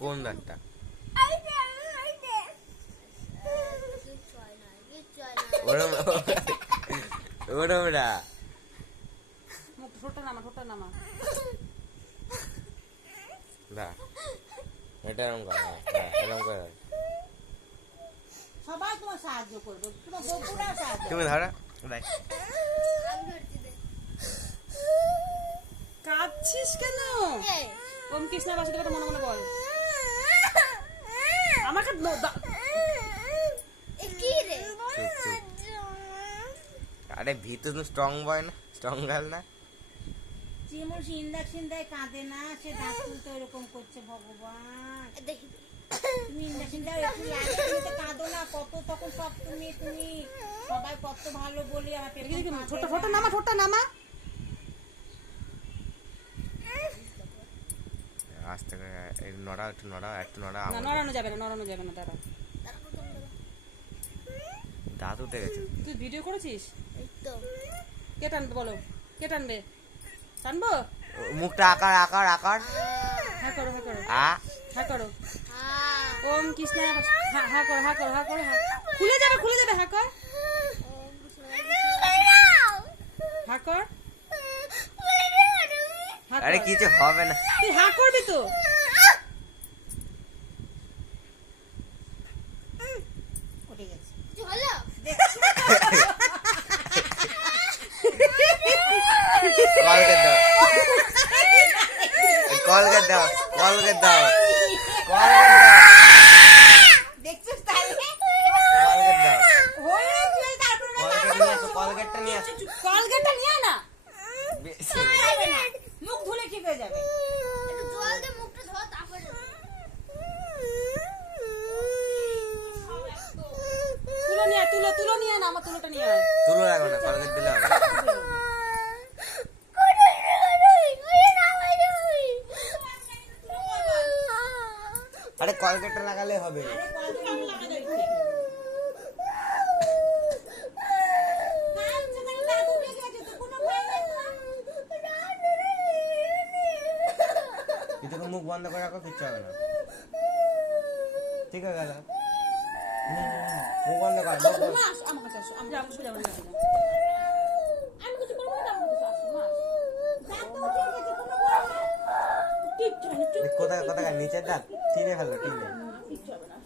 কোন দাঁতটা? ওরম ওরমরা ঠোঁটটা নামা দা এটা এরকম কর, এরকম করে সবাই তোমার সাহায্য করবে, তোমার বন্ধুরাও সাহায্য তুমি ধরো। কাঁদছিস কেন? ওম কৃষ্ণ বাসুদেব কথা মনে মনে বল। আমাকে কি রে? আরে ভিতর তো স্ট্রং বয় না, স্ট্রং গার্ল না। চিমুর ইন্ডাকশন দেয়, কাঁদে না, সে দাঁত তুলতে এরকম করছে। ভগবান, দেখি তুমি ইন্ডাকশন দাও, একটু লাগে, তুমি তো কাঁদো না। কত তখন সব তুমি সবাই কত ভালো বলি। আমার ঠোঁটটা নামা আস্তে করে নড়া, একটু নড়া, একটু নড়া। না, নড়ানো যাবে না দাঁড়া। দাঁত উঠে গেছে। তুই ভিডিও করেছিস? এই তো কে টানবে বলো, কে টানবে? টানবো? মুখটা আকার আকার আকার। হ্যাঁ করো আ হ্যাঁ করো। হ্যাঁ ওম কৃষ্ণ হ্যাঁ করো খুলে যাবে হ্যাঁ কর হ্যাঁ কর। আরে কিছু হবে না। তুই হ্যাঁ করবি তো? উঠে গেছে। হলো কলকে দাও, কলকে দাও, কলকে দাও, কলকে দাও, দেখছিস তাহলে? কলকে দাও, হয়ে গেলে তারপরে কলগেটটা নিয়ে আসো। কলগেটটা নিয়ে আয় না। বেশি হবে না, মুখ ধুলে ঠিক হয়ে যাবে। একটু জল দিয়ে মুখটা ধো, তারপরে তুলো নিয়ে আয় না, আমার তুলোটা নিয়ে আয়। তুলো রাখো না, কলগেট দিলে হবে। আরে কলগেটটা লাগালে হবে। কিছুক্ষণ মুখ বন্ধ করে রাখো, কিচ্ছু হবে না। ঠিক হয়ে গেল। মুখ বন্ধ কর, মুখ বন্ধ। মা, আসো, আমার কাছে আসো। আমি যাবো, যাবো না। আমি কিছু করবো না, আমার কাছে আসো, মা। কিচ্ছু হবে না, কোথায় কোথায় নিচের দাঁত টিনে ফেলো, টিনে। কিচ্ছু হবে না।